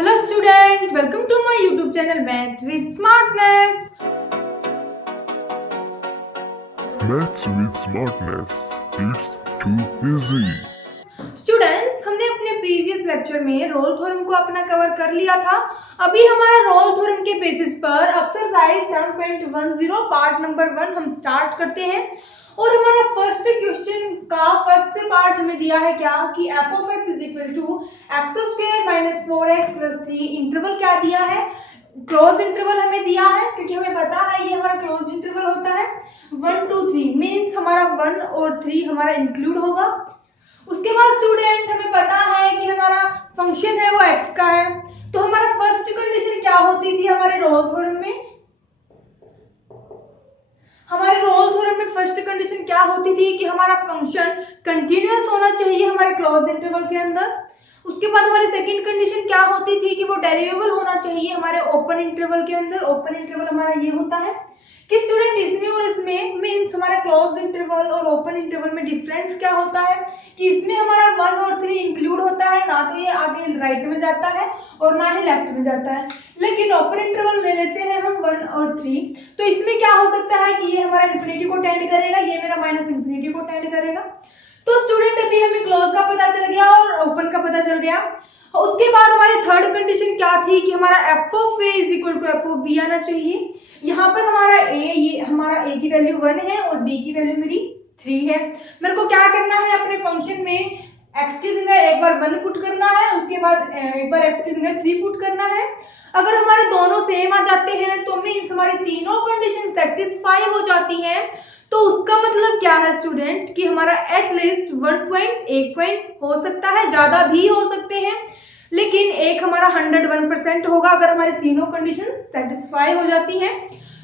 Hello student, welcome to my YouTube channel Math with Smartness. Maths with Smartness. It's too easy. Students, हमने अपने previous lecture में role theorem को अपना cover कर लिया था। अभी हमारा रोल थ्योरम के बेसिस पर एक्सरसाइज 7.10 पार्ट नंबर 1 हम स्टार्ट करते हैं। और हमारा फर्स्ट क्वेश्चन का फर्स्ट पार्ट हमें दिया है क्या कि f of x is equal to x² minus 4x plus 3 interval क्या दिया है, क्लोज इंटरवल हमें दिया है, क्योंकि हमें पता है ये हमारा क्लोज इंटरवल होता है 1 2 3 मींस हमारा 1 और 3 हमारा इंक्लूड होगा। उसके बाद स्टूडेंट हमें पता है कि हमारा फंक्शन है वो x का है। तो हमारा फर्स्ट कंडीशन क्या होती थी हमारे रोल थ्योरम में, हमारे रोल थ्योरम में फर्स्ट कंडीशन क्या होती थी कि हमारा फंक्शन कंटीन्यूअस होना चाहिए हमारे क्लोज इंटरवल के अंदर। उसके बाद हमारी सेकंड कंडीशन क्या होती थी कि वो डेरिवेबल होना चाहिए हमारे ओपन इंटरवल के अंदर। ओपन इंटरवल हमारा ये होता है कि स्टूडेंट इसमें और इसमें मींस हमारा क्लोज इंटरवल और ओपन इंटरवल में डिफरेंस क्या होता है कि इसमें हमारा 1 और 3 इंक्लूड होता है, ना तो ये आगे राइट में जाता है और ना ही लेफ्ट में जाता है। लेकिन ओपन इंटरवल ले लेते हैं हम 1 और 3, तो इसमें क्या हो सकता है कि ये हमारा इन्फिनिटी को टेंड करेगा, ये मेरा माइनस इन्फिनिटी को टेंड करेगा। तो स्टूडेंट अभी हमें क्लोज का पता चल गया और ओपन का पता चल गया। उसके बाद हमारी थर्ड कंडीशन क्या थी कि हमारा f of a is equal to f of b आना चाहिए। यहाँ पर हमारा ये हमारा a की वैल्यू 1 है और b की वैल्यू मेरी 3 है। मेरे को क्या करना है अपने फंक्शन में x की जगह एक बार 1 पुट करना है, उसके बाद एक बार x की जगह 3 पुट करना है। अगर हमारे दोनों सेम आ जाते हैं तो मींस हमारी तीनों कंडीशन सेटिस्फाई हो जाती हैं। तो उसका मतलब क्या है स्टूडेंट कि हमारा एटलीस्ट 1 पॉइंट 1 पॉइंट हो सकता है, ज्यादा भी हो सकते हैं, लेकिन एक हमारा 101% होगा अगर हमारी तीनों कंडीशन सेटिस्फाई हो जाती हैं।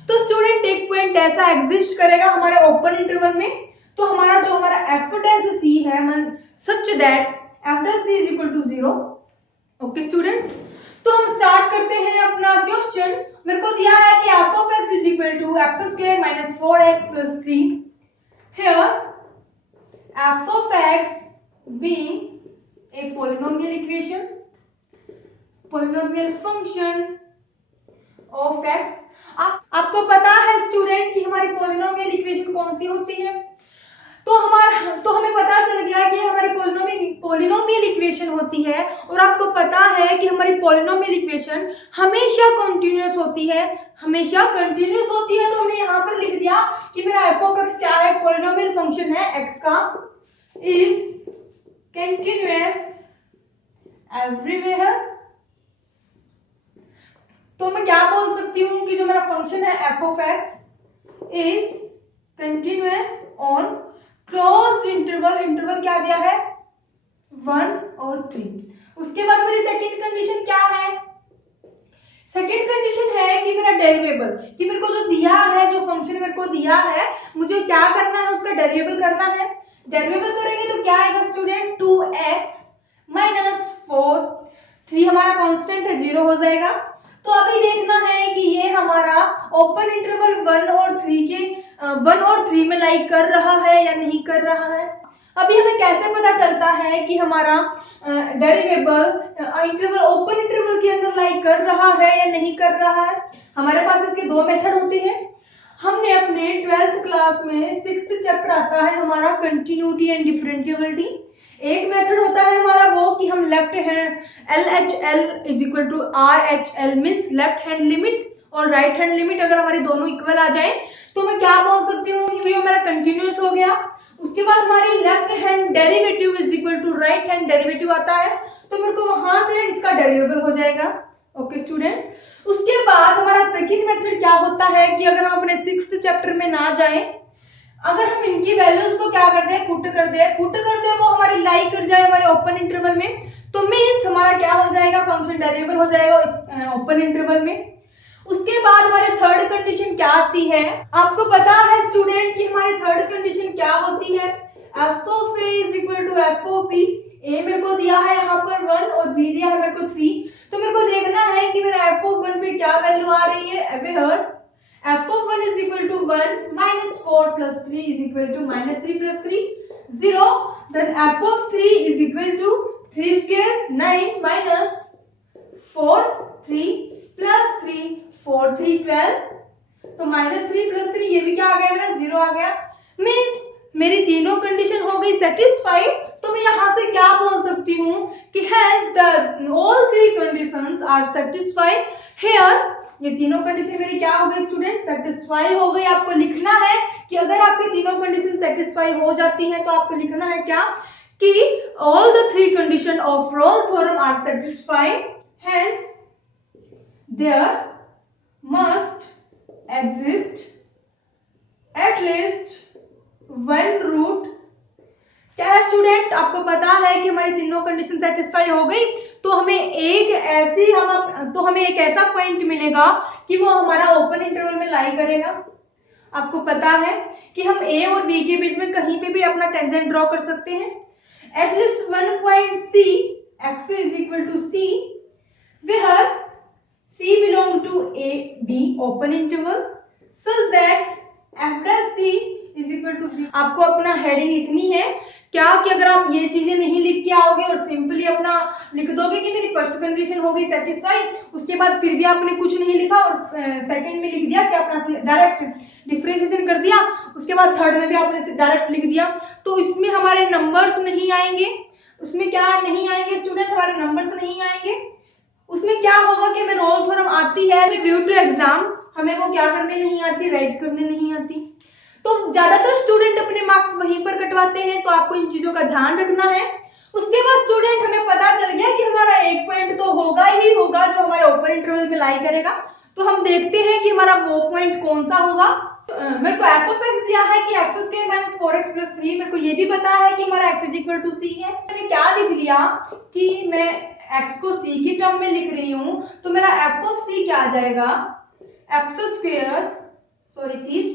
तो स्टूडेंट एक पॉइंट ऐसा एग्जिस्ट करेगा हमारे ओपन इंटरवल में। तो हमारा जो हमारा f डेश c है such that f dash c is equal to 0। Okay student, तो हम स्टार्ट करते हैं अपना क्वेश्चन। मेरे को दिया है कि f of x is equal to x² minus 4x plus 3। Here f of x being a polynomial equation, polynomial function of x। आपको पता है स्टूडेंट कि हमारी पोलिनोमियल इक्वेशन कौन सी होती है। तो हमें पता चल गया कि हमारी पोलिनोमियल इक्वेशन होती है, और आपको पता है कि हमारी पोलिनोमियल इक्वेशन हमेशा कंटीन्यूअस होती है, हमेशा कंटीन्यूअस होती है। तो हमने यहाँ पर लिख दिया कि मेरा f of x क्या है, पोलिनोमियल फंक्शन है x का, इज कंटीन्यूअस एवरीवेयर। तो मैं क्या बोल सकती हूँ कि जो मेरा फंक्शन है f of x is continuous on closed interval. Interval क्या दिया है 1 और 3। उसके बाद मेरी सेकंड कंडीशन क्या है, सेकंड कंडीशन है कि मेरा डेरिवेबल, कि मेरे को जो दिया है, जो फंक्शन मेरे को दिया है, मुझे क्या करना है, उसका डेरिवेबल करना है। डेरिवेबल करेंगे तो क्या आएगा स्टूडेंट 2x minus 4, 3 हमारा कांस्टेंट है 0 हो जाएगा। तो अभी देखना है कि ये हमारा ओपन इंटरवल 1 और 3 में लाइक कर रहा है या नहीं कर रहा है। अभी हमें कैसे पता चलता है कि हमारा डेरिवेबल इंटरवल ओपन इंटरवल के अंदर लाइक कर रहा है या नहीं कर रहा है। हमारे पास इसके दो मेथड होते हैं। हमने अपने 12th क्लास में 6th चैप्टर आता है हमारा कंटिन्यूटी एंड डिफरेंशिएबिलिटी। एक मेथड होता है हमारा वो कि हम left hand LHL is equal to RHL means left hand limit और राइट हैंड लिमिट अगर हमारी दोनों इक्वल आ जाए तो मैं क्या बोल सकती हूँ कि ये मेरा कंटिन्यूअस हो गया। उसके बाद हमारी left hand derivative is equal to right hand derivative आता है, तो मेरे को वहां से इसका डेरिवेबल हो जाएगा। ओके स्टूडेंट, उसके बाद हमारा सेकंड मेथड क्या होता है कि अगर हम अपने 6th चैप्टर में ना जाए, अगर हम इनकी वैल्यूज को क्या कर दे पुट कर दे वो हमारी लाइक कर जाए हमारे ओपन इंटरवल में, तो मींस हमारा क्या हो जाएगा, फंक्शन डेरिवेबल हो जाएगा ओपन इंटरवल में। उसके बाद हमारी थर्ड कंडीशन क्या आती है, आपको पता है स्टूडेंट कि हमारी थर्ड कंडीशन क्या होती है, f of a is equal to f of b। a मेरे को दिया है यहाँ पर 1 और b दिया है मेरे को 3, तो मेरे को देखना है कि मेरा f of 1 पे क्या वैल्यू आ रही है। अबे हर f of 1 is equal to 1 minus 4 plus 3 is equal to minus 3 plus 3 0, then f of 3 is equal to 3 square 9 minus 4 और 3 12, तो -3 + 3 ये भी क्या आ गया मेरा 0 आ गया। मीन्स मेरी तीनों कंडीशन हो गई सेटिस्फाइड। तो मैं यहाँ से क्या बोल सकती हूँ कि has the all 3 conditions are satisfied here. ये तीनों कंडीशन मेरी क्या हो गई स्टूडेंट, सेटिस्फाई हो गई। आपको लिखना है कि अगर आपकी तीनों कंडीशन सेटिस्फाई हो जाती है तो आपको लिखना है क्या कि all the 3 condition of Rolle theorem are satisfied, hence there must exist at least one root। क्या है स्टूडेंट, आपको पता है कि हमारी तीनों कंडीशन सेटिस्फाई हो गई तो हमें एक ऐसा पॉइंट मिलेगा कि वो हमारा ओपन इंटरवल में लाई करेगा। आपको पता है कि हम ए और बी के बीच में कहीं पे भी अपना टेंजेंट ड्रॉ कर सकते हैं। At least one point c x is equal to c where C belong to A, B open interval such that f dash C is equal to 3। आपको अपना हेडिंग लिखनी है क्या कि अगर आप ये चीजें नहीं लिख के आओगे और सिंपली अपना लिख दोगे कि मेरी फर्स्ट कंडीशन हो गई सेटिस्फाइड, उसके बाद फिर भी आपने कुछ नहीं लिखा और सेकंड में लिख दिया कि अपना डायरेक्ट डिफरेंशिएशन कर दिया, उसके बाद थर्ड में भी आपने डायरेक्ट लिख दिया, तो इसमें हमारे नंबर्स नहीं आएंगे। उसमें क्या नहीं आएंगे स्टूडेंट, हमारे नंबर्स नहीं आएंगे। उसमें क्या होगा कि हमें रोल थ्योरम आती है ड्यू टू एग्जाम, हमें वो क्या करने नहीं आती, राइट करने नहीं आती। तो ज्यादातर स्टूडेंट अपने मार्क्स वहीं पर कटवाते हैं, तो आपको इन चीजों का ध्यान रखना है। उसके बाद स्टूडेंट हमें पता चल गया कि हमारा एक पॉइंट तो होगा ही होगा जो हमारे ओपन इंटरवल में लाई करेगा। तो हम देखते हैं कि हमारा वो पॉइंट कौन सा होगा। मेरे को एफ ऑफ एक्स दिया है कि x² - 4x + 3। मेरे को ये भी पता है कि हमारा x = c है। मैंने क्या लिख लिया कि मैं x को c की टर्म में लिख रही हूँ, तो मेरा f ऑफ c क्या आ जाएगा, c² - 4c +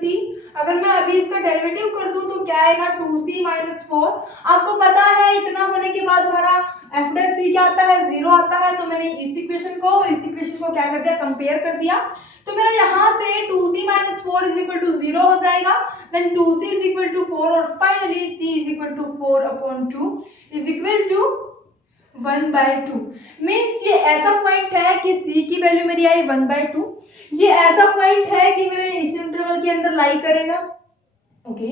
3। अगर मैं अभी इसका डेरिवेटिव कर दूं तो क्या आएगा 2c - 4। आपको पता है इतना होने के बाद हमारा f dash c क्या आता है, 0 आता है। तो मैंने इस इक्वेशन को और इस इक्वेशन को क्या कर दिया, कंपेयर कर दिया। तो मेरा यहाँ से 2c - 4 = 0 हो जाएगा, देन 2c = 4 और फाइनली c = 4/2 = 1/2। मीन्स ये ऐसा पॉइंट है कि c की वैल्यू मेरी आई 1/2। ये ऐसा पॉइंट है कि मेरे इस इंटरवल के अंदर लाई करेगा। ओके,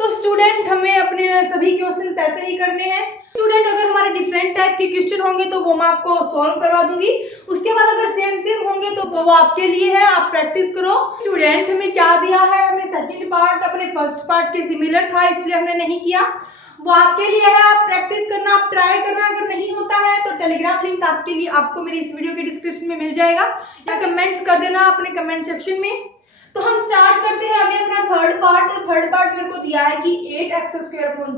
तो स्टूडेंट हमें अपने सभी क्वेश्चन ऐसे ही करने हैं। स्टूडेंट अगर हमारे डिफरेंट टाइप के क्वेश्चन होंगे तो वो मैं आपको सॉल्व करवा दूंगी। उसके बाद अगर सेम होंगे तो वो आपके लिए है, आप प्रैक्टिस करो। स्टूडेंट हमें क्या दिया है, हमें सेकंड पार्ट अपने फर्स्ट पार्ट के सिमिलर था इसलिए हमने नहीं किया, वो आपके लिए है। आप प्रैक्टिस करना, आप ट्राई करना। अगर नहीं होता है तो टेलीग्राम लिंक आपके लिए आपको मेरी इस वीडियो के डिस्क्रिप्शन में मिल जाएगा, या कमेंट्स कर देना अपने कमेंट सेक्शन में। तो हम स्टार्ट करते हैं अभी अपना थर्ड पार्ट। और थर्ड पार्ट मेरे को दिया है कि 8x² /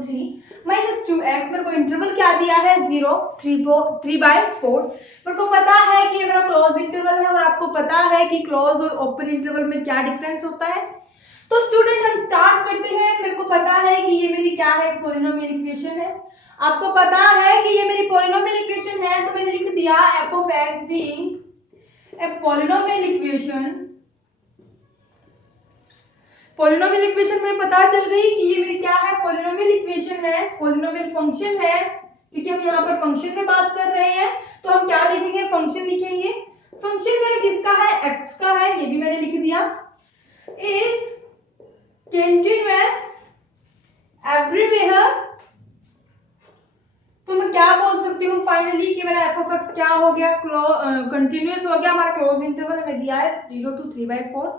3 - 2x। मेरे को इंटरवल क्या दिया है 0 3/4। मेरे को पता है कि ये मेरा क्लोज इंटरवल है और आपको पता है कि क्लोज और ओपन इंटरवल में क्या डिफरेंस होता है। तो स्टूडेंट हम स्टार्ट करते हैं। मेरे को पता है कि ये मेरी क्या है, पॉलिनोमियल इक्वेशन है। आपको पता है कि ये मेरी पॉलिनोमियल इक्वेशन है, तो मैंने लिख दिया f of x being a polynomial equation। Polynomial equation में पता चल गई कि ये मेरी क्या है, पॉलिनोमियल इक्वेशन है, पॉलिनोमियल फंक्शन है। क्योंकि हम यहाँ पर फंक्शन में बात कर रहे हैं तो हम क्या लिखेंगे, फंक्शन लिखेंगे। फंक्शन मेरा किसका है, x का है, ये भी मैंने लिख दिया। Is continuous everywhere। तो मैं क्या बोल सकती हूँ फाइनली कि मेरा f of x क्या हो गया, कंटिन्यूअस हो गया। हमारा क्लोज इंटरवल हमें दिया है 0 to 3/4।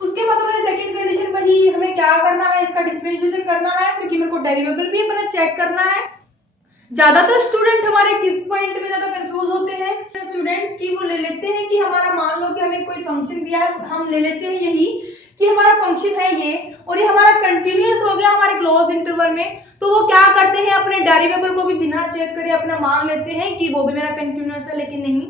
उसके बाद हमारी सेकंड कंडीशन वही, हमें क्या करना है, इसका डिफरेंशिएशन करना है क्योंकि मेरे को डेरिवेबल भी अपना चेक करना है। ज्यादातर स्टूडेंट हमारे किस पॉइंट में ज्यादा कंफ्यूज होते हैं स्टूडेंट की वो ले लेते हैं कि हमारा मान लो कि हमें कोई फंक्शन दिया है, हम ले लेते हैं यही कि हमारा फंक्शन है ये और ये हमारा कंटिन्यूअस हो गया हमारे क्लोज इंटरवल में। तो वो क्या करते हैं, अपने डेरिवेबल को भी बिना चेक करे अपना मान लेते हैं कि वो भी मेरा कंटिन्यूअस है। लेकिन नहीं,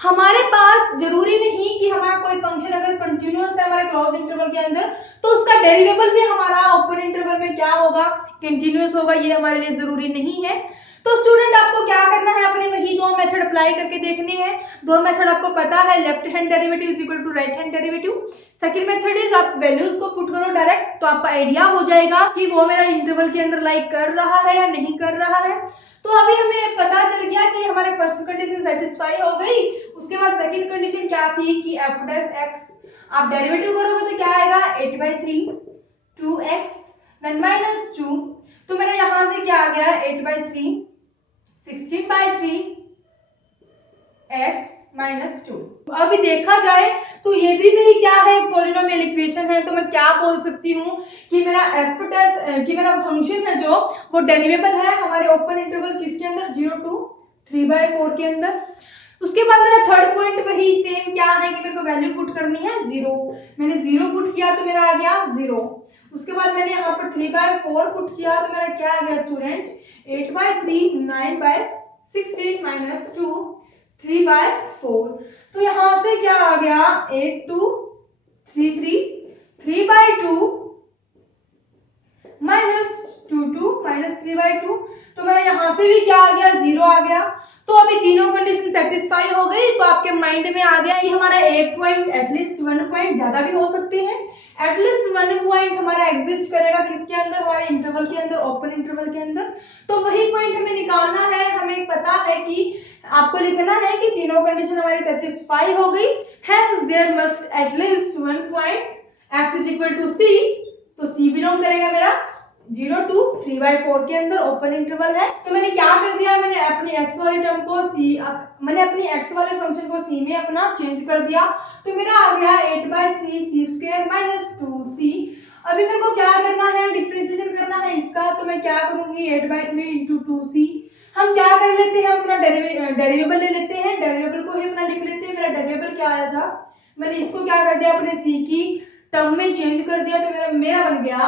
हमारे पास जरूरी नहीं कि हमारा कोई फंक्शन अगर कंटिन्यूअस है हमारे क्लोज इंटरवल के अंदर तो उसका डेरिवेबल भी हमारा ओपन इंटरवल में क्या होगा, कंटिन्यूअस होगा। ये हमारे लिए जरूरी नहीं है। तो स्टूडेंट आपको क्या करना है, अपने वही दो मेथड अप्लाई करके देखने हैं। दो मेथड आपको पता है, left hand derivative is equal to right hand derivative. Second method is आप वैल्यूज को पुट करो डायरेक्ट, तो आपका आइडिया हो जाएगा कि वो मेरा इंटरवल के अंदर लाइक कर रहा है या नहीं कर रहा है। तो अभी हमें पता चल गया कि हमारे फर्स्ट कंडीशन सेटिस्फाई हो गई। उसके उसके बाद सेकंड कंडीशन क्या थी कि एफ डैश एक्स आप डेरिवेटिव करोगे तो क्या आएगा 8/3 2x देन -2, तो मेरा यहां से क्या आ गया 8/3 16/3 x -2। अभी देखा जाए तो ये भी मेरी क्या है पॉलिनोमियल इक्वेशन है, तो मैं क्या बोल सकती हूँ कि मेरा एफ डैश कि मेरा फंक्शन है जो वो डेरिवेबल है हमारे ओपन इंटरवल किसके अंदर 0 to 3/4 के अंदर। उसके बाद मेरा थर्ड पॉइंट वही सेम क्या है कि मेरे को वैल्यू पुट करनी है 0, मैंने 0 पुट किया तो मेरा आ गया 0। उसके बाद मैंने यहाँ पर 3/4 पुट किया तो मेरा क्या आ गया स्टूडेंट 8/3 9/16 -2 3/4, तो यहाँ से क्या आ गया 8 2 3 3 3/2 -2 2 -3/2, तो मेरा यहाँ से भी क्या आ गया 0 आ गया। तो अभी तीनों कंडीशन सेटिस्फाई हो गई, तो आपके माइंड में आ गया ये हमारा एक पॉइंट एटलीस्ट 1 पॉइंट ज्यादा भी हो सकते हैं, एटलीस्ट 1 पॉइंट हमारा एग्जिस्ट करेगा किसके अंदर हमारे इंटरवल के अंदर ओपन इंटरवल के अंदर। तो वही पॉइंट हमें निकालना है, हमें पता है कि आपको लिखना है कि तीनों कंडीशन हमारी सेटिस्फाई हो गई, hence there must at least 1 point x is equal to c, तो c बिलोंग करेगा मेरा 0 to 3/4 के अंदर ओपन इंटरवल है। तो मैंने क्या कर दिया, मैंने अपनी x वाले टर्म को मैंने अपनी x वाले फंक्शन को c में अपना चेंज कर दिया, तो मेरा आ गया 8/3 c² - 2c। अभी मेरे को क्या करना है डिफरेंशिएशन करना है इसका, तो मैं क्या करूंगी 8/3 × 2c। हम क्या कर लेते हैं अपना डेरिवेबल ले लेते हैं, डेरिवेबल को ही अपना लिख लेते हैं। मेरा डेरिवेबल क्या आया था, मैंने इसको क्या कर दिया अपने c की टर्म में चेंज कर दिया, तो मेरा बन गया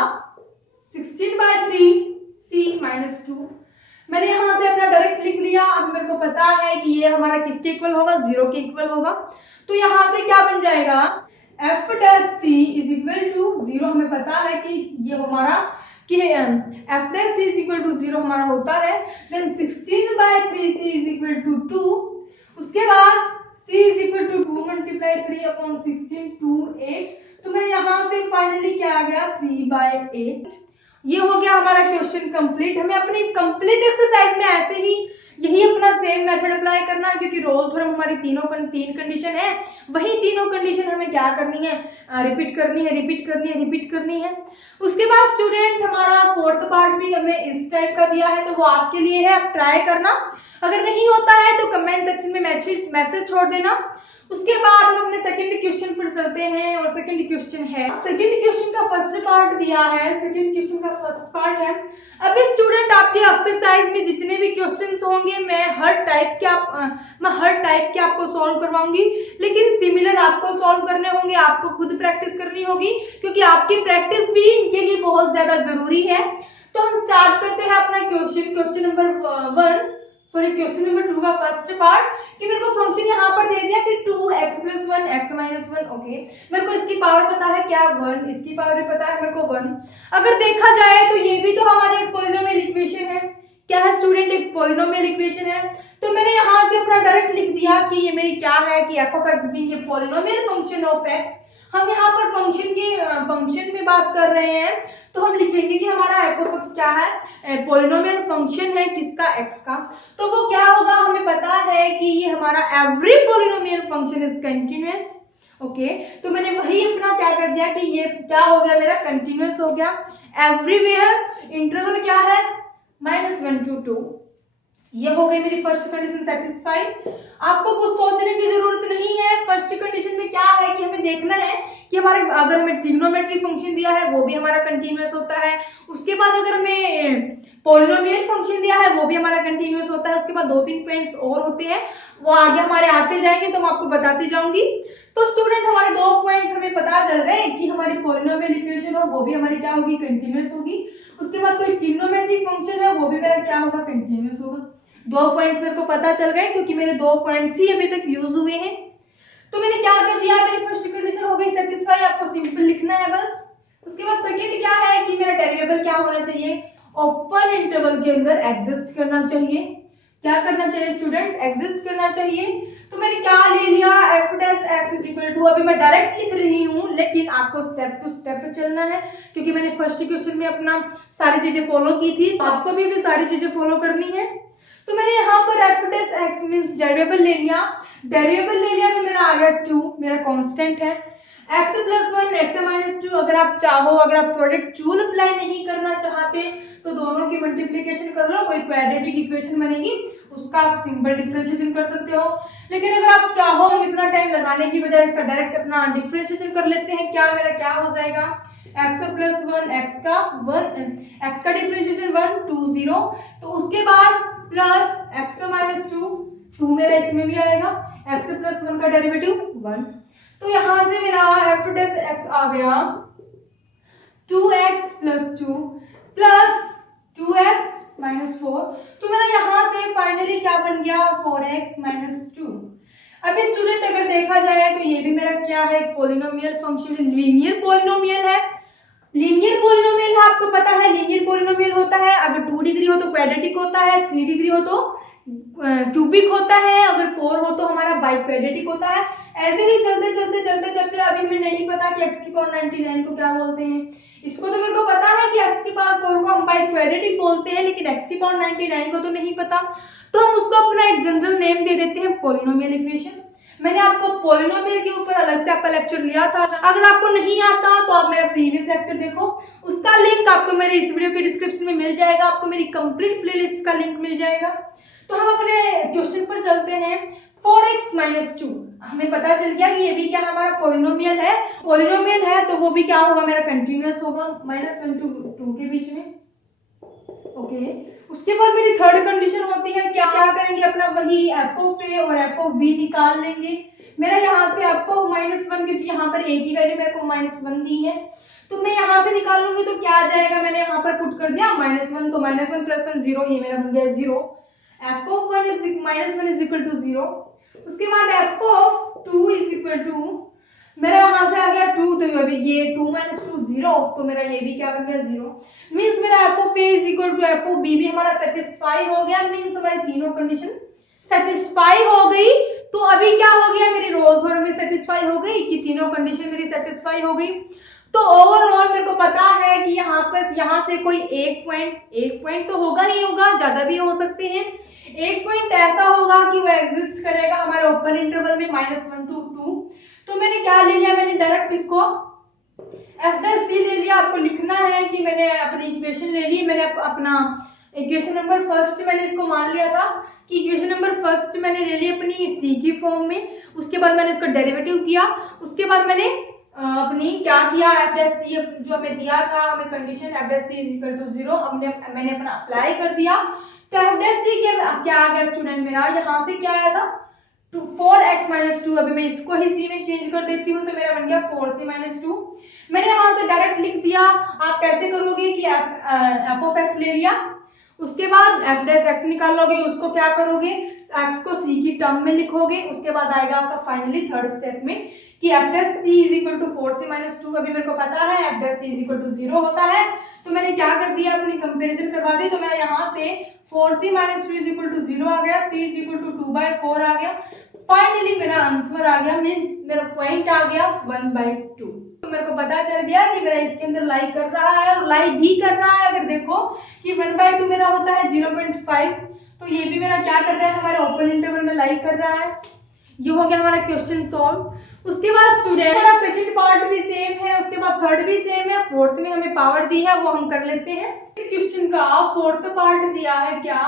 16/3 c - 2। मैंने यहाँ से अपना डायरेक्ट लिख लिया। अब मेरे को पता है कि ये हमारा किसके इक्वल होगा 0 के इक्वल होगा, तो यहाँ से क्या बन जाएगा f dash c is equal to 0, हमें पता है कि ये हमारा कि f dash c is equal to 0 हमारा होता है, then 16/3 c is equal to 2, उसके बाद c इज इक्वल टू 2 × 3/16 2 8, तो मेरे यहाँ से फाइनली क्या आ गया 3/8। ये हो गया हमारा क्वेश्चन कंप्लीट। हमें अपनी कंप्लीट एक्सरसाइज में ऐसे ही यही अपना सेम मेथड अप्लाई करना है, क्योंकि रोल थ्योरम हमारी तीन कंडीशन है, वही तीनों कंडीशन हमें क्या करनी है रिपीट करनी है। उसके बाद स्टूडेंट हमारा फोर्थ पार्ट भी हमें इस टाइप का दिया है, तो वो आपके लिए है, आप ट्राई करना। अगर नहीं होता है तो कमेंट सेक्शन में मैसेज छोड़ देना। उसके बाद हम अपने सेकंड क्वेश्चन पर चलते हैं, और सेकंड क्वेश्चन का फर्स्ट पार्ट दिया है। सेकंड क्वेश्चन का फर्स्ट पार्ट है, अभी स्टूडेंट आपके एक्सरसाइज में जितने भी क्वेश्चंस होंगे मैं हर टाइप के आपको सॉल्व करवाऊंगी, लेकिन सिमिलर आपको सॉल्व करने होंगे, आपको खुद प्रैक्टिस करनी होगी, क्योंकि आपकी प्रैक्टिस भी इनके लिए बहुत ज्यादा जरूरी है। तो हम स्टार्ट करते हैं अपना क्वेश्चन नंबर 2 का फर्स्ट पार्ट, कि मेरे को फंक्शन यहाँ पर दे दिया कि 2x + 1 x - 1। ओके, मेरे को इसकी पावर पता है क्या 1, इसकी पावर भी पता है मेरे को 1। अगर देखा जाए तो ये भी तो हमारी एक पॉलिनोमियल इक्वेशन है। क्या है स्टूडेंट, एक पॉलिनोमियल इक्वेशन है। तो मैंने यहाँ से अपना डायरेक्ट लिख दिया कि ये मेरी क्या है कि f(x) being a polynomial function of x। हम यहाँ पर फंक्शन में बात कर रहे हैं, तो हम लिखेंगे कि हमारा f(x) क्या है पॉलिनोमियल फंक्शन है किसका x का। तो वो क्या होगा, हमें पता है कि ये हमारा every polynomial function is continuous. Okay, तो मैंने वही अपना क्या कर दिया कि ये क्या हो गया मेरा कंटीन्यूअस हो गया। एवरीवेयर इंटरवल क्या है -1 to 2। ये हो गई मेरी फर्स्ट कंडीशन सेटिस्फाइड। आपको कुछ सोचने की जरूरत नहीं है। फर्स्ट कंडीशन में क्या है कि हमें देखना है कि हमारे अगर हमें ट्रिग्नोमेट्री फंक्शन दिया है वो भी हमारा कंटीन्यूअस होता है। उसके बाद अगर हमें पॉलिनोमियल फंक्शन दिया है वो भी हमारा कंटीन्यूअस होता है। उसके बाद 2-3 पॉइंट्स और होते हैं, वो आगे हमारे आते जाएंगे तो मैं आपको बताती जाऊंगी। तो स्टूडेंट हमारे 2 पॉइंट्स हमें पता चल गए कि हमारी पॉलिनोमियल इक्वेशन हो वो भी हमारी क्या होगी कंटीन्यूअस होगी। उसके बाद कोई ट्रिग्नोमेट्री फंक्शन है वो भी मेरा क्या होगा कंटीन्यूअस होगा। 2 पॉइंट्स मेरे को पता चल गए, क्योंकि मेरे 2 पॉइंट्स ही अभी तक यूज हुए हैं। तो मैंने क्या कर दिया, मेरी फर्स्ट कंडीशन हो गई सेटिस्फाई, आपको सिंपल लिखना है बस। उसके बाद सेकंड क्या है कि मेरा डेरिवेबल क्या होना चाहिए, ओपन इंटरवल के अंदर एग्जिस्ट करना चाहिए। क्या करना चाहिए स्टूडेंट, एग्जिस्ट करना चाहिए। तो मैंने क्या ले लिया f(x) = अभी मैं डायरेक्ट लिख रही हूँ, लेकिन आपको स्टेप टू स्टेप चलना है, क्योंकि मैंने फर्स्ट क्वेश्चन में अपना सारी चीजें फॉलो की थी, तो आपको भी सारी चीजें फॉलो करनी है। तो मैंने यहाँ पर f(x) मींस मीन्स डेरिवेबल ले लिया, डेरिवेबल ले लिया तो मेरा आ गया 2, मेरा कांस्टेंट है। x प्लस 1 x माइनस 2, अगर आप चाहो, अगर आप प्रोडक्ट रूल अप्लाई नहीं करना चाहते तो दोनों की मल्टीप्लिकेशन कर लो, कोई क्वाड्रेटिक इक्वेशन बनेगी, उसका आप सिंपल डिफरेंशिएशन कर सकते हो। लेकिन अगर आप चाहो इतना टाइम लगाने की बजाय इसका डायरेक्ट अपना डिफरेंशिएशन कर लेते हैं, मेरा क्या हो जाएगा, x प्लस 1 x का डिफरेंशिएशन 1 2 0, तो उसके बाद प्लस x माइनस 2 मेरा इसमें भी आएगा, x प्लस 1 का डेरिवेटिव 1, तो यहां से मेरा f डैश x आ गया 2x plus 2 plus 2x minus 4, तो मेरा यहाँ से फाइनली क्या बन गया 4x माइनस 2। अब स्टूडेंट अगर देखा जाए तो ये भी मेरा क्या है, पॉलिनोमियल फंक्शन, लीनियर पॉलिनोमियल है। लीनियर पॉलिनोमियल है, आपको पता है लीनियर पॉलिनोमियल होता है, अगर 2 डिग्री हो तो क्वाड्रेटिक होता है, 3 डिग्री हो तो क्यूबिक होता है, अगर 4 हो तो हमारा बाइक्वाड्रेटिक होता है। ऐसे ही चलते चलते अभी हमें नहीं पता कि x की पावर 99 को क्या बोलते हैं। इसको तो मेरे को पता है कि x की पावर 4 को हम बाइक्वाड्रेटिक बोलते हैं, लेकिन x की पावर 99 को तो नहीं पता, तो हम उसको अपना एक जनरल नेम दे देते हैं पॉलिनोमियल इक्वेशन। मैंने आपको पॉलिनोमियल के ऊपर अलग से आपका लेक्चर लिया था, अगर आपको नहीं आता तो आप मेरा प्रीवियस लेक्चर देखो, उसका लिंक आपको मेरे इस वीडियो के डिस्क्रिप्शन में मिल जाएगा, आपको मेरी कंप्लीट प्लेलिस्ट का लिंक मिल जाएगा। तो हम अपने क्वेश्चन पर चलते हैं। 4x माइनस 2, हमें पता चल गया कि ये भी क्या हमारा पॉलिनोमियल है, पॉलिनोमियल है तो वो भी क्या होगा, मेरा कंटिन्यूअस होगा -1 to 2 के बीच में। ओके, उसके बाद मेरी थर्ड कंडीशन होती है, क्या करेंगे, अपना वही f ऑफ a और f ऑफ b निकाल लेंगे। मेरा यहाँ से f ऑफ -1, क्योंकि यहाँ पर a की वैल्यू मेरे को -1 दी है, तो मैं यहाँ से निकाल लूंगी तो क्या आ जाएगा, मैंने यहाँ पर पुट कर दिया -1, तो -1 प्लस 1 0, ये मेरा बन गया 0। f of -1 is equal to 0। उसके बाद f of 2 is equal to, मेरा यहाँ से आ गया 2, तो अभी ये 2 - 2 0, तो मेरा ये भी क्या बन गया 0। मींस मेरा f of a is equal to f of b भी हमारा सेटिस्फाई हो गया, मींस हमारी तीनों कंडीशन सेटिस्फाई हो गई। तो अभी क्या हो गया, मेरी रोल्स थ्योरम में सेटिस्फाई हो गई कि तीनों कंडीशन मेरी सेटिस्फाई हो गई। तो ओवरऑल मेरे को पता है कि यहाँ से कोई एक पॉइंट तो होगा ही होगा, ज्यादा भी हो सकते हैं। एक पॉइंट ऐसा होगा कि वो एग्जिस्ट करेगा हमारे ओपन इंटरवल में -1 to 2। तो मैंने क्या ले लिया, मैंने डायरेक्ट इसको f डैश c ले लिया। आपको लिखना है कि मैंने अपनी इक्वेशन ले ली, मैंने अपना इक्वेशन नंबर फर्स्ट मैंने इसको मान लिया था कि इक्वेशन नंबर फर्स्ट मैंने ले ली अपनी c की फॉर्म में। उसके बाद मैंने इसको डेरिवेटिव किया, उसके बाद मैंने अपनी क्या किया, f डैश c जो हमें दिया था, हमें condition f dash c is equal to 0, मैंने अपना अप्लाई कर दिया। तो f डैश c क्या आ गया स्टूडेंट, मेरा यहाँ से क्या आया था 4x माइनस 2, अभी मैं इसको ही c में चेंज कर देती हूँ, तो मेरा बन गया 4c माइनस 2। मैंने यहाँ से डायरेक्ट लिख दिया। आप कैसे करोगे कि f ऑफ x ले लिया, उसके बाद f डैश x निकाल लोगे, उसको क्या करोगे, x को c की टर्म में लिखोगे, उसके बाद आएगा आपका फाइनली थर्ड स्टेप में कि f dash c is equal to 4c minus 2। अभी मेरे को पता है f dash c is equal to 0 होता है, तो मैंने क्या कर दिया, अपनी कंपैरिजन करवा दी। तो मेरा यहाँ से 4c minus 2 is equal to 0 आ गया, c इज इक्वल टू 2/4 आ गया। फाइनली मेरा आंसर आ गया, मींस मेरा पॉइंट आ गया 1/2। तो मेरे को पता चल गया कि मेरा इसके अंदर लाई कर रहा है और लाई भी कर रहा है। अगर देखो कि 1/2 मेरा होता है 0.5, तो ये भी मेरा क्या कर रहा है, हमारा ओपन इंटरवल में लाई कर रहा है। ये हो गया हमारा क्वेश्चन सॉल्व। उसके बाद स्टूडेंट हमारा सेकंड पार्ट भी सेम है, उसके बाद थर्ड भी सेम है, फोर्थ में हमें पावर दी है, वो हम कर लेते हैं। क्वेश्चन का फोर्थ पार्ट दिया है क्या,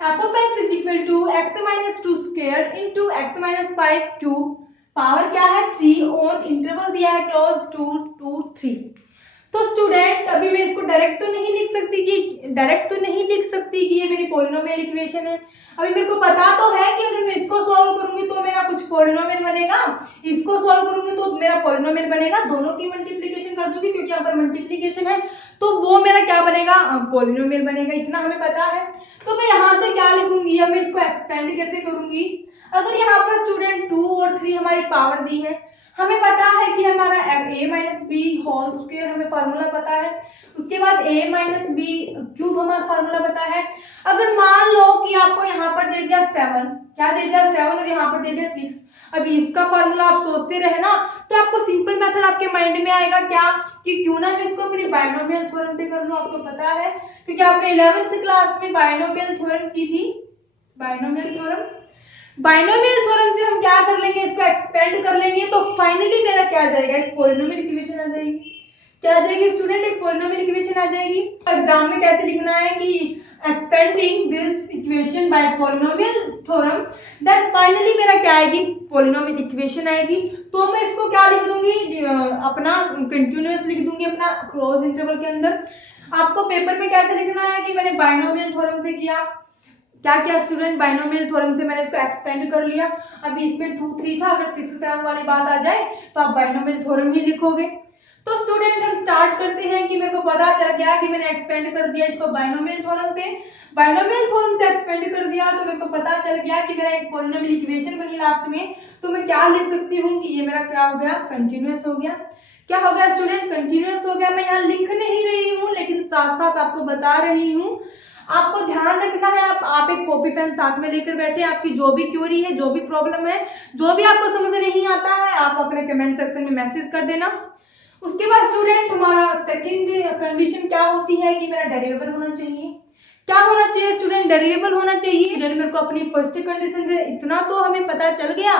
f of x is equal to x minus 2 square into x minus 5 cube, power क्या है 3 ऑन इंटरवल दिया है क्लोज 2 to 3। तो स्टूडेंट अभी मैं इसको डायरेक्ट तो नहीं लिख सकती कि ये मेरी पॉलिनोमियल इक्वेशन है। अभी मेरे को पता तो है कि अगर मैं इसको सॉल्व करूंगी तो मेरा कुछ पॉलिनोमियल बनेगा, इसको सॉल्व करूंगी तो मेरा पॉलिनोमियल बनेगा, दोनों की मल्टीप्लिकेशन कर दूंगी क्योंकि यहाँ पर मल्टीप्लिकेशन है, तो वो मेरा क्या बनेगा, पॉलिनोमियल बनेगा, इतना हमें पता है। तो मैं यहाँ से क्या लिखूंगी, अब मैं इसको एक्सपेंड कैसे करूंगी। अगर यहाँ पर स्टूडेंट 2 और 3 हमारी पावर दी है, हमें पता है कि हमारा a minus b whole square हमें फार्मूला पता है, उसके बाद a माइनस बी क्यूब हमारा फार्मूला पता है। अगर मान लो कि आपको यहाँ पर दे दिया 7, क्या दे दिया 7 और यहाँ पर दे दिया 6, अभी इसका फार्मूला आप सोचते रहे ना, तो आपको सिंपल मेथड आपके माइंड में आएगा क्या कि क्यों ना मैं इसको अपनी बायनोमियल थ्योरम से कर लूं। आपको पता है क्योंकि आपने 11th क्लास में बायनोमियल थ्योरम की थी, बाइनोमियल थ्योरम। बाइनोमियल थ्योरम से हम क्या कर लेंगे, इसको एक्सपेंड कर लेंगे, तो फाइनली मेरा क्या आ जाएगा, एक पॉलिनोमियल इक्वेशन आ जाएगी। क्या आ जाएगी स्टूडेंट, एक पॉलिनोमियल इक्वेशन आ जाएगी। एग्जाम में कैसे लिखना है कि expanding this equation by polynomial theorem, then finally मेरा क्या आएगी, पॉलिनोमियल इक्वेशन आएगी। तो मैं इसको क्या लिख दूंगी, अपना कंटिन्यूअस लिख दूंगी अपना क्लोज इंटरवल के अंदर। आपको पेपर में कैसे लिखना है कि मैंने बाइनोमियल थ्योरम से किया, क्या किया स्टूडेंट, बाइनोमियल थ्योरम से मैंने इसको एक्सपेंड कर लिया। अभी इसमें 2 3 था, अगर 6 7 वाली बात आ जाए तो आप बाइनोमियल थ्योरम ही लिखोगे। तो स्टूडेंट हम स्टार्ट करते हैं कि मेरे को पता चल गया कि मैंने एक्सपेंड कर दिया इसको बाइनोमियल थ्योरम से। बाइनोमियल थ्योरम से एक्सपेंड कर दिया तो मेरे को पता चल गया कि मेरा एक पॉलिनोमियल इक्वेशन बनी लास्ट में। तो मैं क्या लिख सकती हूँ कि ये मेरा क्या हो गया, कंटिन्यूअस हो गया। क्या हो गया स्टूडेंट, कंटिन्यूअस हो गया। मैं यहाँ लिख नहीं रही हूँ लेकिन साथ साथ आपको बता रही हूँ। आपको ध्यान रखना है, आप एक कॉपी पेन साथ में लेकर बैठे, आपकी जो भी क्वेरी है, जो भी प्रॉब्लम है, जो भी आपको समझ नहीं आता है, आप अपने कमेंट सेक्शन में मैसेज कर देना। उसके बाद स्टूडेंट हमारा सेकंड कंडीशन क्या होती है कि मेरा डेरिवेबल होना चाहिए। क्या होना चाहिए स्टूडेंट, डेरिवेबल होना चाहिए। मेरे को अपनी फर्स्ट कंडीशन से इतना तो हमें पता चल गया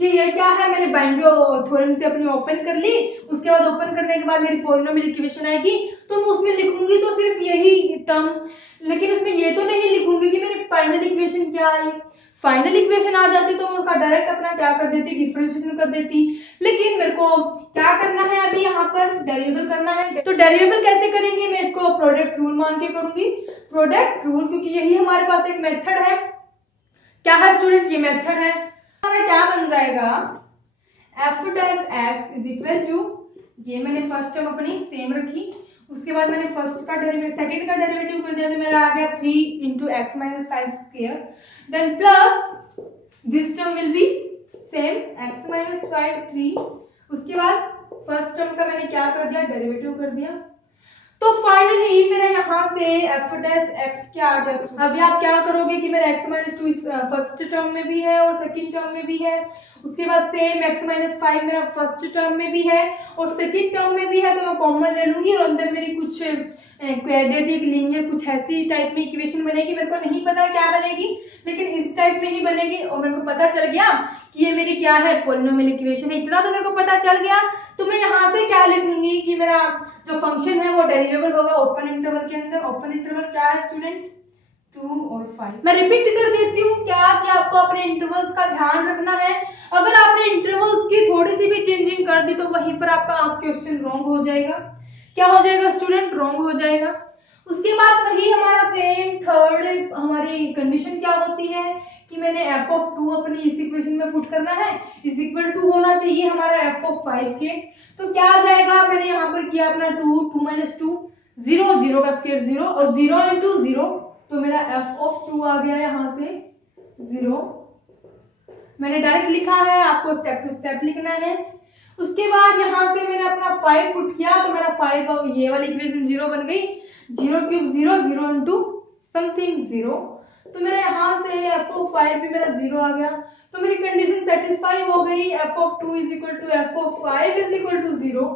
कि ये क्या है, मैंने बाइंडो थ्योरम से अपनी ओपन कर ली। उसके बाद ओपन करने के बाद मेरी पॉलिनोमियल इक्वेशन आएगी तो मैं उसमें लिखूंगी तो सिर्फ यही टर्म, लेकिन उसमें ये तो नहीं लिखूंगी कि मेरी फाइनल इक्वेशन क्या आई। फाइनल इक्वेशन आ जाती तो उसका डायरेक्ट अपना क्या कर देती, डिफरेंशिएशन कर देती। लेकिन मेरे को क्या करना है, अभी यहाँ पर डेरिवेबल करना है। तो डेरिवेबल कैसे करेंगे, मैं इसको प्रोडक्ट रूल मान के करूंगी। प्रोडक्ट रूल, क्योंकि यही हमारे पास एक मेथड है। क्या है स्टूडेंट, ये मेथड है। हमारा क्या बन जाएगा, f dash x is equal to, ये मैंने फर्स्ट टर्म अपनी सेम रखी, उसके बाद मैंने फर्स्ट का डेरिवेटिव सेकंड का डेरिवेटिव कर दिया तो मेरा आ गया 3 into x minus 5 square, then plus this term will be same x minus 5 3, उसके बाद फर्स्ट टर्म का मैंने क्या कर दिया, डेरिवेटिव कर दिया। तो फाइनली मेरा यहाँ से f डैश x क्या आ गया। अभी आप क्या करोगे कि मेरा x minus 2 फर्स्ट टर्म में भी है और सेकंड टर्म में भी है, उसके बाद सेम x minus 5 मेरा फर्स्ट टर्म में भी है और सेकंड टर्म में भी है, तो मैं कॉमन ले लूंगी और अंदर मेरी कुछ क्वाड्रेटिक लीनियर कुछ ऐसी टाइप में इक्वेशन बनेगी। मेरे को नहीं पता क्या बनेगी लेकिन इस टाइप में ही बनेगी और मेरे को पता चल गया कि ये मेरी क्या है, पॉलिनोमियल इक्वेशन है। इतना तो मेरे को पता चल गया। तो मैं यहाँ से क्या लिखूंगी कि मेरा जो फंक्शन है वो डेरिवेबल होगा ओपन इंटरवल के अंदर। ओपन इंटरवल क्या है स्टूडेंट, 2 और 5। मैं रिपीट कर देती हूँ क्या कि आपको अपने इंटरवल्स का ध्यान रखना है। अगर आपने इंटरवल्स की थोड़ी सी भी चेंजिंग कर दी तो वहीं पर आपका क्वेश्चन रॉन्ग हो जाएगा। क्या हो जाएगा स्टूडेंट, रॉन्ग हो जाएगा। उसके बाद वही हमारा सेम थर्ड हमारी कंडीशन क्या होती है कि मैंने f of 2 अपनी इस इक्वेशन में पुट करना है, इज इक्वल टू होना चाहिए हमारा f of 5 के। तो क्या आ जाएगा, मैंने यहाँ पर किया अपना 2 2 minus 2 0 0 का स्क्वायर 0 और 0 into 0, तो मेरा f of 2 आ गया यहाँ से 0। मैंने डायरेक्ट लिखा है, आपको स्टेप टू स्टेप लिखना है। उसके बाद यहाँ से मैंने अपना 5 पुट किया तो मेरा 5 और ये वाली इक्वेशन 0 बन गई। 0 क्यूब 0 0 into समथिंग 0, तो मेरा यहाँ से f of 5 भी मेरा 0 आ गया। तो मेरी कंडीशन सेटिस्फाई हो गई, f of 2 is equal to f of 5 is equal to 0।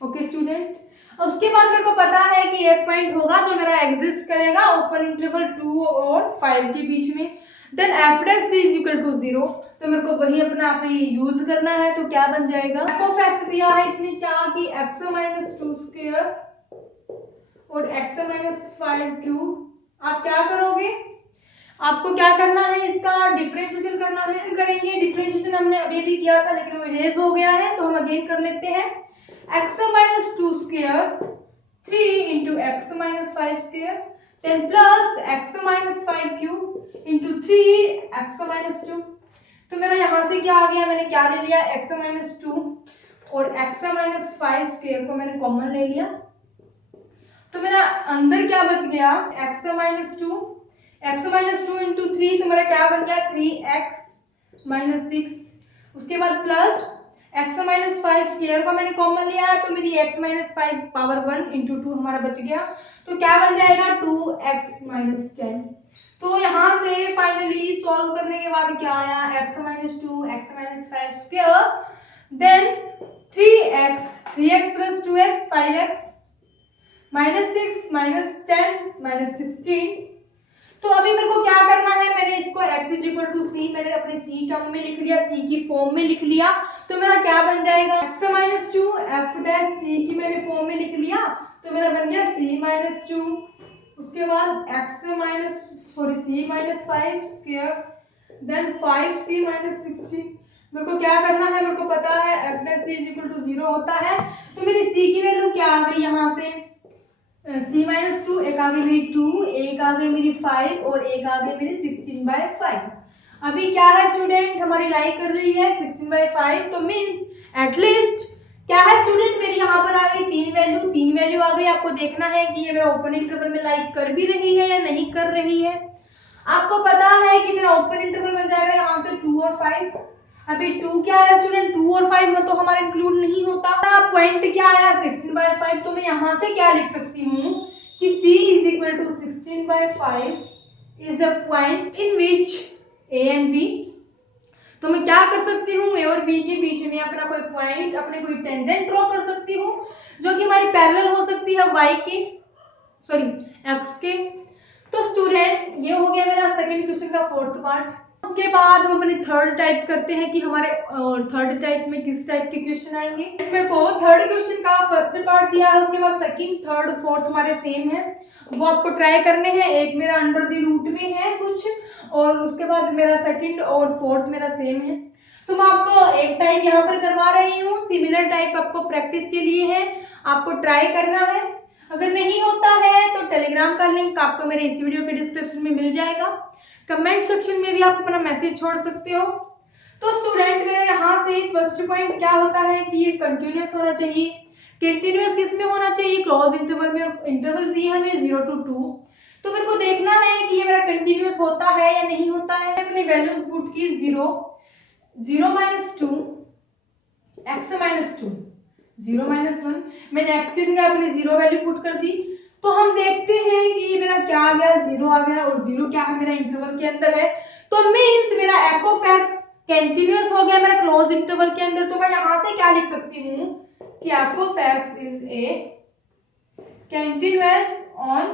Okay student, उसके बाद मेरे को पता है कि एक पॉइंट होगा जो मेरा एग्जिस्ट करेगा ओपन इंटरवल 2 और 5 के बीच में, then f dash c is equal to 0। तो मेरे को वही अपना आप यूज करना है। तो क्या बन जाएगा, f of x दिया है इसमें क्या कि x minus 2 square और x minus 5 क्यूब। आप क्या करोगे, आपको क्या करना है, इसका डिफरेंशिएशन करना है। करेंगे डिफरेंशिएशन, हमने अभी भी किया था लेकिन वो इरेज हो गया है तो हम अगेन कर लेते हैं। x minus 2 square 3 into x minus 5 square then plus x minus 5 cube into 3 x minus 2। तो मेरा यहाँ से क्या आ गया, मैंने क्या ले लिया, x minus 2 और x minus 5 square को मैंने कॉमन ले लिया। तो मेरा अंदर क्या बच गया, x minus 2 into 3, तो मेरा क्या बन गया 3x minus 6। उसके बाद प्लस x minus 5 स्क्वायर को मैंने कॉमन लिया है तो मेरी x minus 5 पावर 1 into 2 हमारा बच गया। तो क्या बन जाएगा 2x minus 10। तो यहाँ से फाइनली सॉल्व करने के बाद क्या आया, x minus 2 x minus 5 square then 3x plus 2x 5x minus 6 minus 10 minus 16। तो अभी मेरे को क्या करना है, मैंने इसको x इज इक्वल टू सी मैंने अपने सी टर्म में लिख लिया, सी की फॉर्म में लिख लिया। तो मेरा क्या बन जाएगा, x माइनस 2 एफ डैश सी की मैंने फॉर्म में लिख लिया, तो मेरा बन गया c माइनस 2। उसके बाद C minus 5 square then 5c minus 16। मेरे को क्या करना है, मेरे को पता है f dash c is equal to 0 होता है। तो मेरी c की वैल्यू क्या आ गई यहाँ से, c माइनस 2, एक आ गई मेरी 2, एक आ गई मेरी 5 और एक आ गई मेरी 16/5। अभी क्या है स्टूडेंट, हमारी लाई कर रही है 16/5, तो मींस एटलीस्ट क्या है स्टूडेंट, मेरी यहाँ पर आ गई तीन वैल्यू आ गई। आपको देखना है कि ये मेरा ओपन इंटरवल में लाई कर भी रही है या नहीं कर रही है। आपको पता है कि मेरा ओपन इंटरवल बन जाएगा यहाँ से 2 और 5। अभी 2 क्या है स्टूडेंट, 2 और 5 में तो हमारा इंक्लूड नहीं होता। पॉइंट क्या आया 16/5, तो मैं यहाँ से क्या लिख सकती हूँ कि c is equal to 16/5 is a point in which a and b। तो मैं क्या कर सकती हूँ, a और b के बीच में अपना कोई पॉइंट, अपने कोई टेंजेंट ड्रॉ कर सकती हूँ जो कि हमारी पैरेलल हो सकती है x के। तो स्टूडेंट ये हो गया मेरा सेकंड क्वेश्चन का फोर्थ पार्ट। उसके बाद हम अपनी थर्ड टाइप करते हैं कि हमारे थर्ड टाइप में किस टाइप के क्वेश्चन आएंगे। मेरे को थर्ड क्वेश्चन का फर्स्ट पार्ट दिया है, उसके बाद सेकंड थर्ड फोर्थ हमारे सेम है, वो आपको ट्राई करने हैं। एक मेरा अंडर द रूट में है कुछ, और उसके बाद मेरा सेकंड और फोर्थ मेरा सेम है। तो मैं आपको एक टाइप यहाँ पर करवा रही हूँ, सिमिलर टाइप आपको प्रैक्टिस के लिए है, आपको ट्राई करना है। अगर नहीं होता है तो टेलीग्राम का लिंक आपको मेरे इस वीडियो के डिस्क्रिप्शन में मिल जाएगा, कमेंट सेक्शन में भी आप अपना मैसेज छोड़ सकते हो। तो स्टूडेंट मेरा यहाँ से फर्स्ट पॉइंट क्या होता है कि ये कंटिन्यूअस होना चाहिए। कंटिन्यूअस किस में होना चाहिए, क्लोज इंटरवल में। इंटरवल दी है हमें 0 to 2, तो मेरे को देखना है कि ये मेरा कंटिन्यूअस होता है या नहीं होता है। अपनी वैल्यूज पुट की 0 माइनस 2 x माइनस 2 0 माइनस 1, मैंने x की जगह अपनी 0 वैल्यू पुट कर दी। तो हम देखते हैं कि ये मेरा क्या आ गया, 0 आ गया, और 0 क्या है मेरा इंटरवल के अंदर है, तो मींस मेरा f ऑफ x कंटीन्यूअस हो गया मेरा क्लोज इंटरवल के अंदर। तो मैं यहाँ से क्या लिख सकती हूँ कि f of x is a continuous on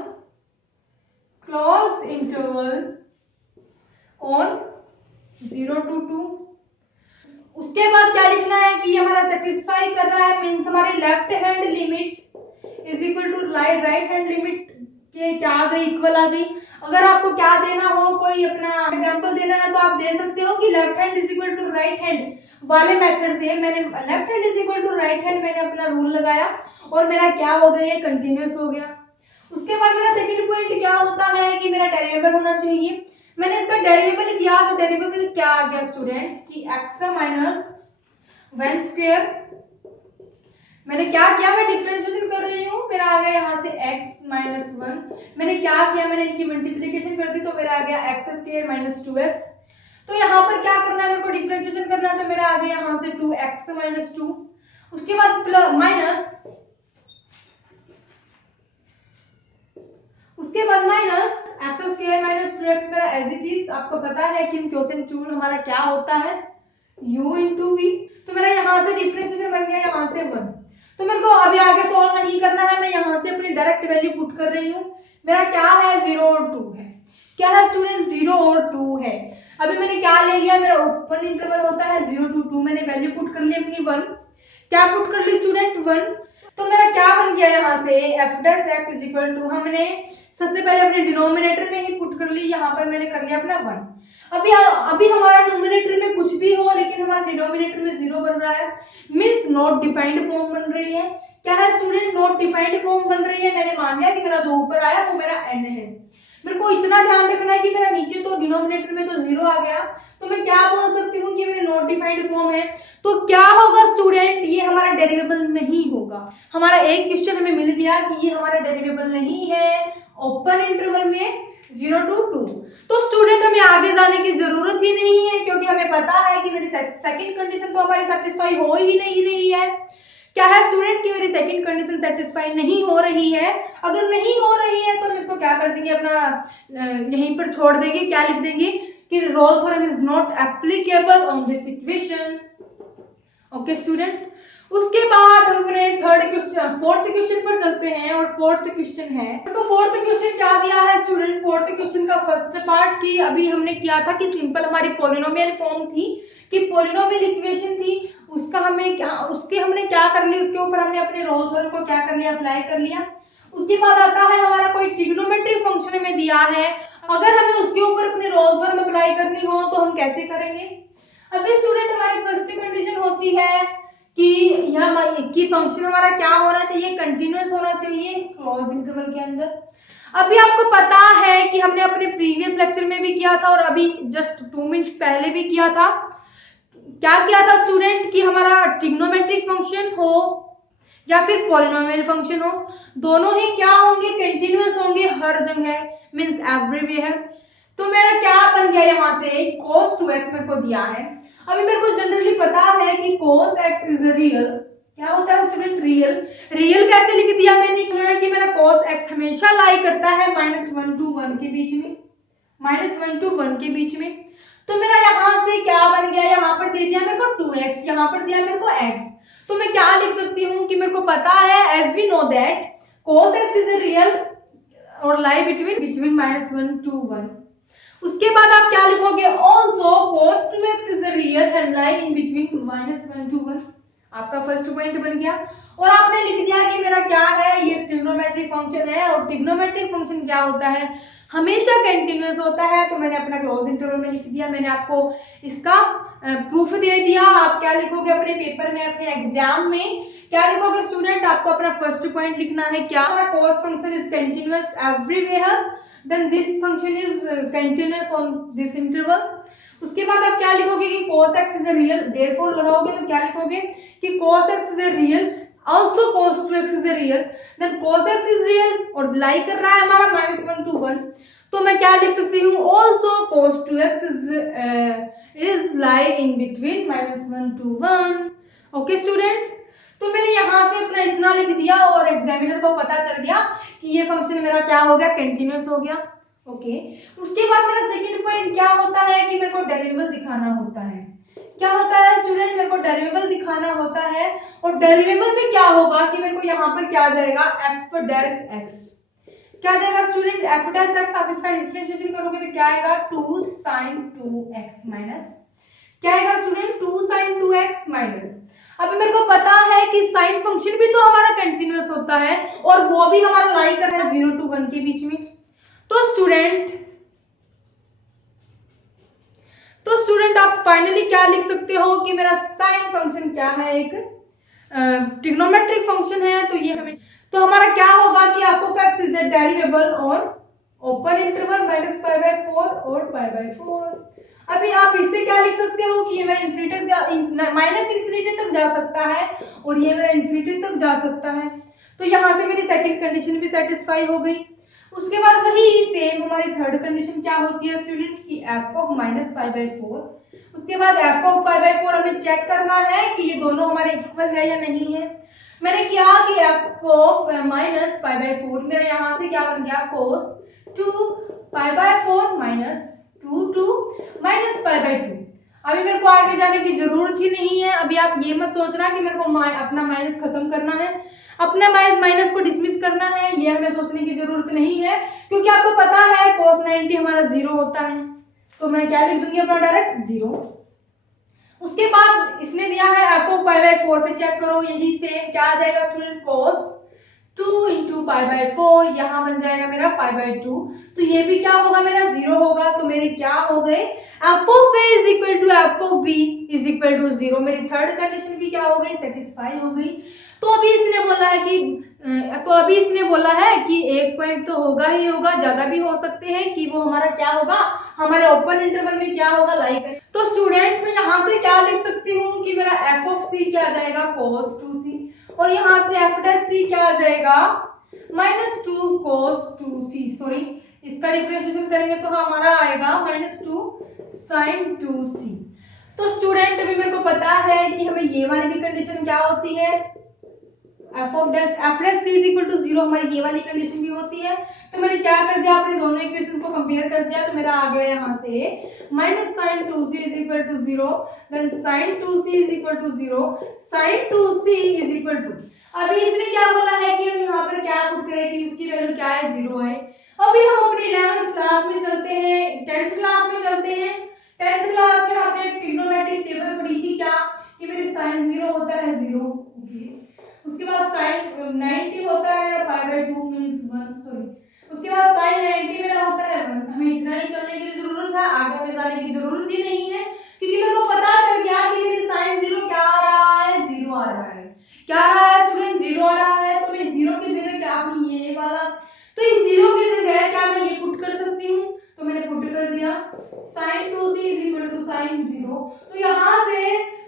close interval on 0 to 2। उसके बाद क्या लिखना है कि ये हमारा सेटिस्फाई कर रहा है, मींस हमारी left hand limit is equal to right hand limit के क्या आ गई, इक्वल आ गई। अगर आपको क्या देना हो, कोई अपना एग्जांपल देना है, तो आप दे सकते हो कि left hand is equal to right hand वाले मेथड से। मैंने left hand is equal to right hand मैंने अपना रूल लगाया और मेरा क्या हो गया, ये कंटिन्यूअस हो गया। उसके बाद मेरा सेकंड पॉइंट क्या होता है कि मेरा डेरिवेबल होना चाहिए। मैंने इसका डेरिवेबल किया, तो डेरिवेबल क्या आ गया स्टूडेंट कि x माइनस 1 स्क्वायर। मैंने क्या किया, मैं डिफरेंशिएशन कर रही हूँ, मेरा आ गया यहाँ से x माइनस 1। मैंने क्या किया, मैंने इनकी मल्टीप्लीकेशन कर दी, तो मेरा आ गया x स्क्वायर माइनस 2x। तो यहाँ पर क्या करना है, मेरे को डिफरेंशिएशन करना है, तो मेरा आ गया यहाँ से 2x माइनस 2। उसके बाद plus minus x square minus 2x मेरा एज इट इज। आपको पता है कि क्वेश्चन टूल हमारा क्या होता है, u इंटू v। तो मेरा यहाँ से डिफरेंशिएशन बन गया यहाँ से 1। तो मेरे को अभी आगे सॉल्व नहीं करना है, मैं यहाँ से अपनी डायरेक्ट वैल्यू पुट कर रही हूँ। मेरा क्या है, 0 और 2 है। क्या है स्टूडेंट, 0 और 2 है। अभी मैंने क्या ले लिया, मेरा ओपन इंटरवल होता है 0 to 2, मैंने वैल्यू पुट कर ली अपनी 1। क्या पुट कर ली स्टूडेंट, 1। तो मेरा क्या बन गया यहाँ से f dash x is equal to, हमने सबसे पहले अपने डिनोमिनेटर में ही पुट कर ली, यहाँ पर मैंने कर लिया अपना 1। अभी हमारा नोमिनेटर में कुछ भी हो, लेकिन हमारा डिनोमिनेटर में 0 बन रहा है, मींस नॉट डिफाइंड फॉर्म बन रही है। क्या है स्टूडेंट, नॉट डिफाइंड फॉर्म बन रही है। मैंने मान लिया कि मेरा जो ऊपर आया वो मेरा n है। मेरे को इतना ध्यान रखना है कि मेरा नीचे तो डिनोमिनेटर में तो 0 आ गया, तो मैं क्या बोल सकती हूँ कि मेरे नॉट डिफाइंड फॉर्म है। तो क्या होगा स्टूडेंट, ये हमारा डेरिवेबल नहीं होगा। हमारा एक क्वेश्चन हमें मिल गया कि ये हमारा डेरिवेबल नहीं है ओपन इंटरवल में 0 to 2। तो स्टूडेंट हमें आगे जाने की जरूरत ही नहीं है, क्योंकि हमें पता है कि मेरी सेकंड कंडीशन तो हमारी सेटिस्फाई हो ही नहीं रही है। क्या है स्टूडेंट कि मेरी सेकंड कंडीशन सेटिस्फाई नहीं हो रही है। अगर नहीं हो रही है तो हम इसको क्या कर देंगे, अपना यहीं पर छोड़ देंगे। क्या लिख देंगे कि Rolle's theorem is not applicable on this equation. Okay student. उसके बाद हम अपने फोर्थ क्वेश्चन पर चलते हैं और फोर्थ क्वेश्चन है, तो फोर्थ क्वेश्चन क्या दिया है स्टूडेंट, फोर्थ क्वेश्चन का फर्स्ट पार्ट की अभी हमने किया था कि सिंपल हमारी पॉलिनोमियल फॉर्म थी कि पॉलिनोमियल इक्वेशन थी, उसका हमने क्या कर लिया, उसके ऊपर हमने अपने रोल्स थ्योरम को क्या कर लिया, अप्लाई कर लिया। उसके बाद आता है हमारा कोई ट्रिग्नोमेट्रिक फंक्शन में दिया है, अगर हमें उसके ऊपर अपने रोल्स थ्योरम अप्लाई करनी हो तो हम कैसे करेंगे। अभी स्टूडेंट हमारी फर्स्ट कंडीशन होती है कि फंक्शन हमारा क्या होना चाहिए, कंटिन्यूअस होना चाहिए क्लोज इंटरवल के अंदर। अभी आपको पता है कि हमने अपने प्रीवियस लेक्चर में भी किया था और अभी जस्ट 2 मिनट्स पहले भी किया था, क्या किया था स्टूडेंट कि हमारा ट्रिग्नोमेट्रिक फंक्शन हो या फिर पॉलिनोमियल फंक्शन हो, दोनों ही क्या होंगे, कंटिन्यूअस होंगे हर जगह, मींस एवरीवेयर। तो मेरा क्या बन गया यहाँ से, cos 2x मेरे को दिया है। अभी मेरे को जनरली पता है कि cos x इज रियल, क्या होता है स्टूडेंट, रियल कैसे लिख दिया मैंने कि मेरा cos x हमेशा लाई करता है -1 to 1 के बीच में, -1 to 1 के बीच में। तो मेरा यहाँ से क्या बन गया, यहाँ पर दे दिया मेरे को 2x, यहाँ पर दिया मेरे को x, तो मैं क्या लिख सकती हूँ कि मेरे को पता है as we know that cos x is a real और lie between -1 to 1। उसके बाद आप क्या लिखोगे, also cos 2x is a real and lie in between -1 to 1। आपका फर्स्ट पॉइंट बन गया और आपने लिख दिया कि मेरा क्या है, ये ट्रिग्नोमेट्रिक फंक्शन है और ट्रिग्नोमेट्रिक फंक्शन क्या होता है, हमेशा कंटिन्यूअस होता है। तो मैंने अपना क्लोज इंटरवल में लिख दिया, मैंने आपको इसका प्रूफ दे दिया। आप क्या लिखोगे अपने पेपर में, अपने एग्जाम में क्या लिखोगे स्टूडेंट, आपको अपना फर्स्ट पॉइंट लिखना है क्या, cos function is continuous everywhere, then this function is continuous on this interval. उसके बाद आप क्या लिखोगे कि cos x is real, therefore लगाओगे तो क्या लिखोगे कि cos x is real, also cos 2x is real, then cos x is real और लाई कर रहा है हमारा -1 to 1। तो मैं क्या लिख सकती हूँ, also cos 2x is lie in between -1 to 1। Okay student, तो मैंने यहाँ से अपना इतना लिख दिया और एग्जामिनर को पता चल गया कि ये फंक्शन मेरा क्या हो गया, कंटिन्यूअस हो गया। ओके, उसके बाद मेरा सेकंड पॉइंट क्या होता है कि मेरे को डेरिवेबल दिखाना होता है। क्या होता है स्टूडेंट, मेरे को डेरिवेबल दिखाना होता है और डेरिवेबल में क्या होगा कि मेरे को यहाँ पर क्या जाएगा, f डैश x, क्या जाएगा स्टूडेंट, f डैश x। आप इसका डिफरेंशिएशन करोगे तो क्या आएगा, 2 sin 2x माइनस, क्या आएगा स्टूडेंट, 2 sin 2x माइनस। अभी मेरे को पता है कि साइन फंक्शन भी तो हमारा कंटिन्यूअस होता है और वो भी हमारा लाई कर रहा है 0 to 1 के बीच में। तो स्टूडेंट आप फाइनली क्या लिख सकते हो कि मेरा साइन फंक्शन क्या है, एक ट्रिग्नोमेट्रिक फंक्शन है। तो ये हमें, तो हमारा क्या होगा कि आपको x is the derivable on open interval -π/4 और π/4। अभी आप इससे क्या लिख सकते हो कि ये मेरा इन्फिनिटी तक जा सकता है और ये मेरा इन्फिनिटी तक जा सकता है। तो यहाँ से मेरी सेकंड कंडीशन भी सेटिस्फाई हो गई। उसके बाद वही सेम हमारी थर्ड कंडीशन क्या होती है स्टूडेंट कि f ऑफ -π/4। उसके बाद f ऑफ π/4 हमें चेक करना है कि ये दोनों हमारे इक्वल है या नहीं है। मैंने किया कि f ऑफ -π/4 मेरा यहाँ से क्या बन गया, cos 2π/4 -2 to -π/2। अभी मेरे को आगे जाने की जरूरत ही नहीं है। अभी आप ये मत सोचना कि मेरे को अपना माइनस खत्म करना है, अपना माइनस को डिसमिस करना है, ये हमें सोचने की जरूरत नहीं है क्योंकि आपको पता है cos 90 हमारा 0 होता है। तो मैं क्या लिख दूंगी अपना डायरेक्ट 0। उसके बाद इसने दिया है f ऑफ π/4 पे चेक करो, यही सेम क्या आ जाएगा स्टूडेंट, cos 2 into π/4, यहाँ बन जाएगा मेरा π/2। तो ये भी क्या होगा, मेरा 0 होगा। तो मेरे क्या हो गए, f of a is equal to f of b is equal to 0। मेरी थर्ड कंडीशन भी क्या हो गई, सेटिस्फाई हो गई। तो अभी इसने बोला है कि एक पॉइंट तो होगा ही होगा, ज्यादा भी हो सकते हैं कि वो हमारा क्या होगा, हमारे ओपन इंटरवल में क्या होगा, लाई करें। तो स्टूडेंट मैं यहाँ से क्या लिख सकती हूँ कि मेरा f of c क्या आ जाएगा, cos 2c, और यहाँ से f डैश c क्या आ जाएगा, -2 cos 2c। सॉरी, इसका डिफरेंशिएशन करेंगे तो हमारा आएगा -2 sin 2c। तो स्टूडेंट अभी मेरे को पता है कि हमें ये वाली भी कंडीशन क्या होती है, f dash c is equal to 0, हमारी ये वाली कंडीशन भी होती है। तो मैंने क्या कर दिया, अपने दोनों इक्वेशन को कंपेयर कर दिया, तो मेरा आ गया यहाँ से minus sin 2c is equal to 0, then sin 2c is equal to 0, sin 2c is equal to, अभी इसने क्या बोला है कि हम यहाँ पर क्या पुट करें कि उसकी वैल्यू क्या है, 0 है। अभी हम अपनी 11th क्लास में चलते हैं, 10th क्लास में चलते हैं। 10th क्लास में आपने ट्रिग्नोमेट्रिक टेबल पढ़ी थी क्या, कि मेरे sin 0 होता है 0, उसके बाद sin 90 होता है π/2 मींस 1, सॉरी, उसके बाद sin 90 मेरा होता है 1। हमें इतना ही चलने की जरूरत है, आगे में जाने की जरूरत ही नहीं है, क्योंकि मेरे को पता चल गया कि मेरे sin 0 क्या आ रहा है, 0 आ रहा है। क्या आ रहा है स्टूडेंट, 0 आ रहा है। तो मैं 0 की जगह क्या, अपनी ये वाला, तो इस 0 की जगह क्या मैं ये पुट कर सकती हूँ, तो मैंने पुट कर दिया sin 2c is equal to sin 0। तो यहाँ से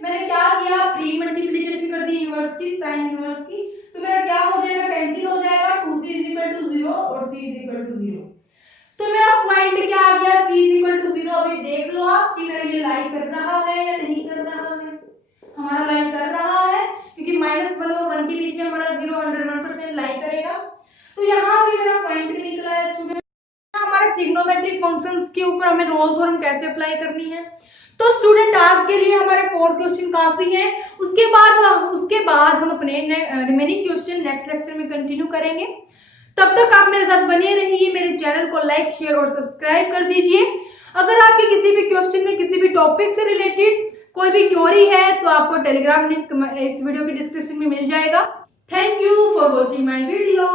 मैंने क्या किया, प्री मल्टीप्लिकेशन कर दी इनवर्स की, sin इनवर्स की, तो मेरा क्या हो जाएगा, कैंसिल हो जाएगा, 2c is equal to 0 और c is equal to 0। तो मेरा पॉइंट क्या आ गया, c is equal to 0। अभी देख लो आप कि मेरा ये लाई कर रहा है या नहीं कर रहा है। हमारा लाई कर रहा है, क्योंकि -1 और 1 के बीच में हमारा 0 101% लाई करेगा। तो यहाँ से मेरा पॉइंट भी निकला है स्टूडेंट। हमारे ट्रिग्नोमेट्रिक फंक्शंस के ऊपर हमें रोल्स थ्योरम कैसे अप्लाई करनी है। तो स्टूडेंट आज के लिए हमारे 4 क्वेश्चन काफी हैं। उसके बाद हम अपने रिमेनिंग क्वेश्चन नेक्स्ट लेक्चर में कंटिन्यू करेंगे। तब तक आप मेरे साथ बने रहिए, मेरे चैनल को लाइक, शेयर और सब्सक्राइब कर दीजिए। अगर आपके किसी भी क्वेश्चन में किसी भी टॉपिक से रिलेटेड कोई भी क्वेरी है तो आपको टेलीग्राम लिंक इस वीडियो की डिस्क्रिप्शन में मिल जाएगा। Thank you for watching my video.